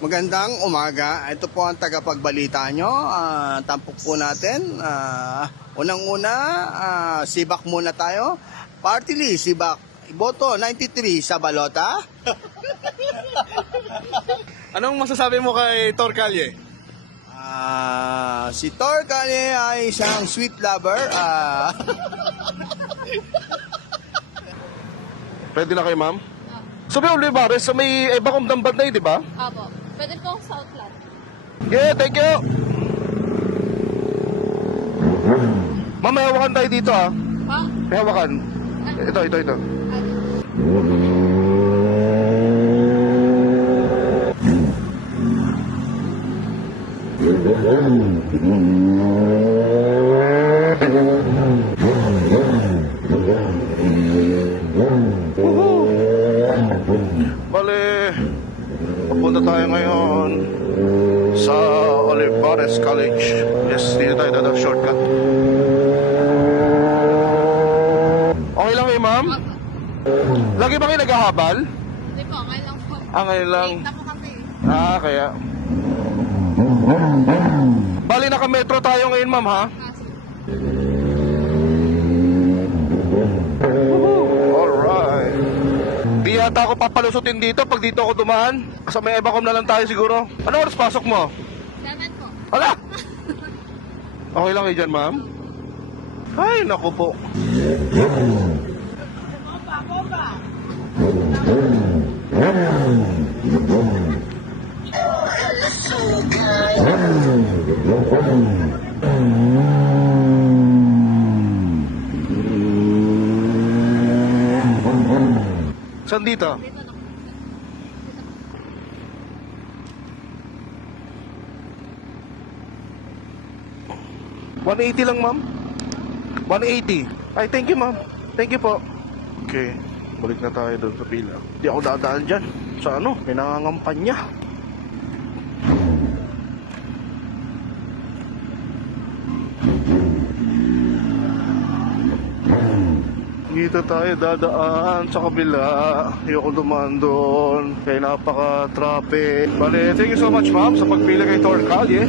Magandang umaga. Ito po ang tagapagbalita nyo. Tampok po natin. Unang-una, sibak muna tayo. Party list, sibak. Iboto, 93 sa balota. Anong masasabi mo kay Tor Calye? Si Tor Calye ay isang sweet lover. Pwede na kayo, ma'am? Sabi Olivares, sa may Bacom Dambanday, di ba? Apo. Pwede po sa outlet. Yeah, thank you! Ma'am, may hawakan tayo dito, ha? Ha? May hawakan. Ito. Bale, papunta tayo ngayon sa Olivares College. Yes, dito tayo dadang shortcut. Okay lang kayo, ma'am? Lagi ba kayo naghahabal? Hindi po, ngayon lang po. Ngayon lang. Late na po kasi. Kaya. Bali, naka-metro tayo ngayon, ma'am, ha? Alright. Di yata ako papalusutin dito pag dito ako dumaan. Sa may Bacom na lang tayo siguro. Ano oras pasok mo? 7 po. Hala! Okay lang kayo dyan, ma'am? Ay, naku po. Saan dito? Dito na po. 180 lang, ma'am. 180. Ay, thank you, ma'am. Thank you po. Okay, balik na tayo doon sa pila. Di ako dadaan dyan. Sa ano, may nangangampanya. Dito tayo dadaan sa kabila. Ayoko dumaan doon. Kaya napaka-traffic. Bale, thank you so much, ma'am, sa pagpili kay Tor Calye.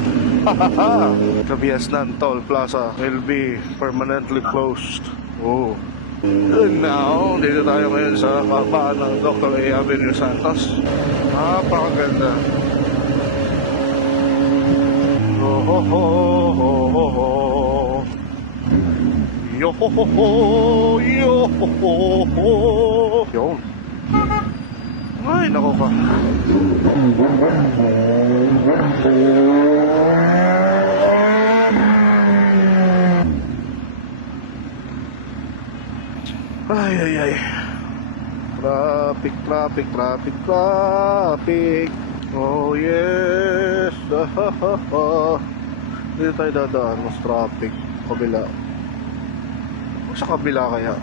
Kabiasnan Toll Plaza will be permanently closed. Oh. And now, dito tayo ngayon sa kabaan ng Dr. A. Avenue Santos. Napakaganda. Oh, ho, ho, ho, ho, ho. Yo, ho, ho, ho. Yo, ho, ho, ho. Yun. Ay, nako ka. Ay. Traffic. Oh, yes. Dito tayo dadaan. Mas traffic. Kabila. Sa kabila kaya.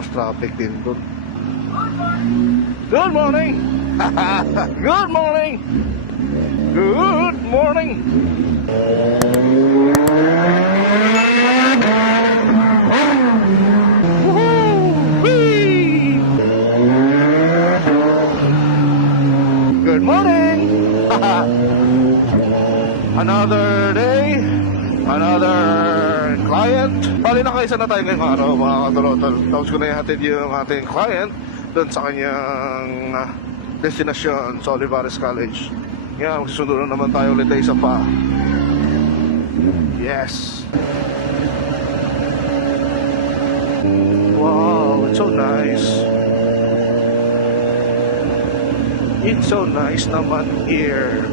Mas traffic din doon. Good morning! Good morning! Good morning! Good morning! Another day, another client. Bali nakaisa na tayo ngayong araw, mga katulotol. Tapos ko na ihatid yung ating client doon sa kanyang destinasyon sa Olivares College. Ngayon, magsusundo na naman tayo ulit isa pa. Yes! Wow, it's so nice. It's so nice naman here.